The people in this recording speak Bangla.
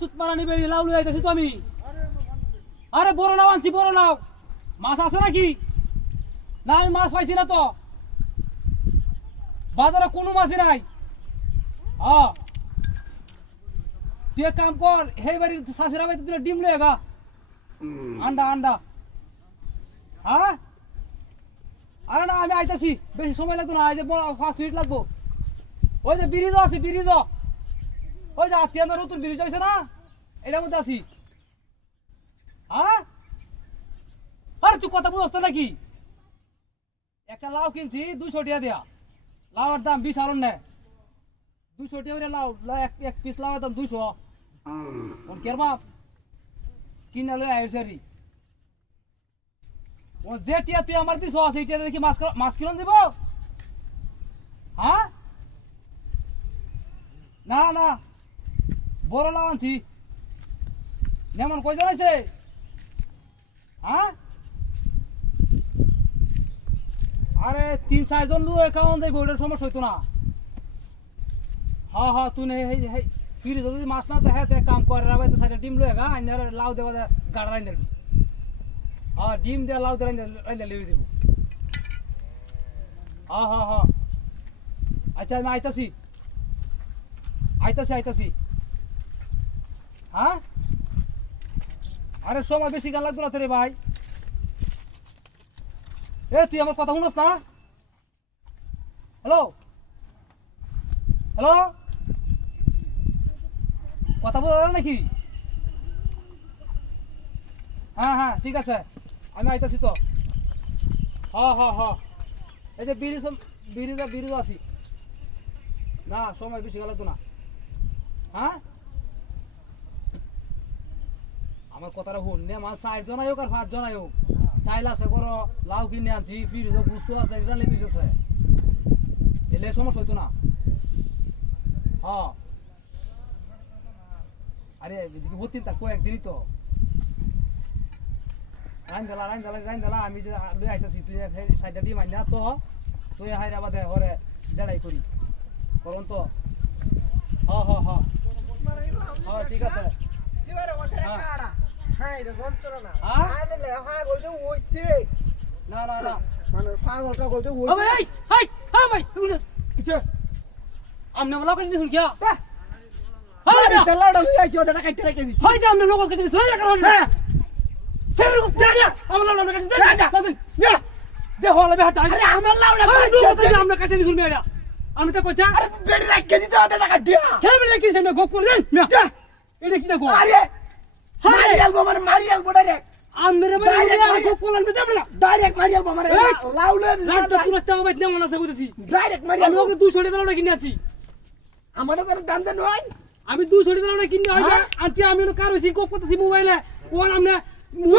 চুত মারা নিবে লাউ লই আইতাছি তো আমি আরে বড় নাও আনছি বড় নাও মাছ আছে নাকি না আমি মাছ পাইছি না তো বাজারে কোনো মাছই নাই হ্যাঁ তুই এক কাম কর হেই বাড়ির শাশুড়া ভাই তুই ডিম লয়ে গা আন্ডা আন্ডা হ্যাঁ আরে না আমি আইতাছি বেশি সময় লাগতো না এই যে 5 মিনিট লাগবো ওই যে ব্রিজ আছে ব্রিজ ওই যে আত্মীয় নতুন ব্রিজ হয়েছে না এটার মধ্যে আছি হ্যাঁ আরে তুই কথা বুঝছ নাকি একটা লাউ কিনছি 200 টাকা দেয়া লাউয়ের দাম 20 আর না 200 টাকা করে লাউ এক পিস লাউয়ের দাম 200 কোন কেরবা কিনা লই আইছারি ও যে টিয়া তুই আমার দিছ আছে এটা দেখি মাছ কিলো দিব হ্যাঁ না না বড় লাউ আনছি নেমন কয়জন আছে হ্যাঁ আরে 3-4 জন লোক একাউন্ট দেব ওটার সমস্যা হইতো না হ্যাঁ হ্যাঁ তুই হেই ফিরে যদি মাছ না দেখে তো কাম করে রাবাই তো সাইডে ডিম লয়ে গা আইনার লাউ দেবা গাড়া রাইন দেবি হ্যাঁ ডিম দে লাউ দে রাইন লই দেব হ্যাঁ হ্যাঁ হ্যাঁ আচ্ছা আমি আইতাছি হ্যাঁ আরে সময় বেশি গান লাগতো না তোরে ভাই এ তুই আমার কথা শুনস না হ্যালো হ্যালো কথা বলা নাকি হ্যাঁ হ্যাঁ ঠিক আছে আমি আইতাছি তো হ্যাঁ হ্যাঁ হ্যাঁ এই যে ব্রিজ আছি না সময় বেশি গেল তো না হ্যাঁ আমার কথাটা শুন নে আমার 4 জন আয়োগ আর 5 জন আয়োগ চাইল আছে করো লাউ কিনে আনছি ফ্রিজ গুস্তু আছে এটা লেগে দিতেছে এলে সমস্যা হইতো না হ্যাঁ আরে এদিকে ভর্তি তা কয়েকদিনই তো রাইন দেলা আমি যে লই আইতাছি তুই সাইডটা দিয়ে মাইনা তো তুই হায়দ্রাবাদে হরে জড়াই করি করুন তো হ্যাঁ হ্যাঁ হ্যাঁ হ্যাঁ ঠিক আছে এবারে ওদের কাড়া হ্যাঁ এটা যন্ত্র না হ্যাঁ আরে হ্যাঁ বলতে ওইছে না না না মানে পাগলটা বলতে ও ওইছে ভাই হাই হ্যাঁ ভাই কিছে আমনে বলা কই নিছুন কিয়া আরে তেলাটা লই আইছো ওটা কাটতে রেখে দিছি হয় যে আমনে লোক কাটতে নিছুন না কারণ হ্যাঁ সেরে কো দেখা আমার লাউ কাটতে দেখা দে হলা বে হাটা আরে আমার লাউডা কাটতে আমনে কাটতে নিছুন মেয়া আমি তো কইছা আরে বেড়ি রেখে দিতে ওটা কাটিয়া কে বেড়ে কি সে মে গপ করে মেয়া এটা কি দেখো আরে মারি আলবো ডাইরেক্ট আমরে মানে গপ করলাম না যাবলা ডাইরেক্ট মারি আলবো মানে লাউলে লাউটা তুই তো আমায় নেমন আছে কইতেছি ডাইরেক্ট মারি আমি ওকে 200 টাকা লাউটা কিনে আছি আমাদের তো দাম দেন হয় আমি 200 টাকা লাউটা কিনে আনছি আমি কার হইছি গপ করতেছি মোবাইলে ওর আমনে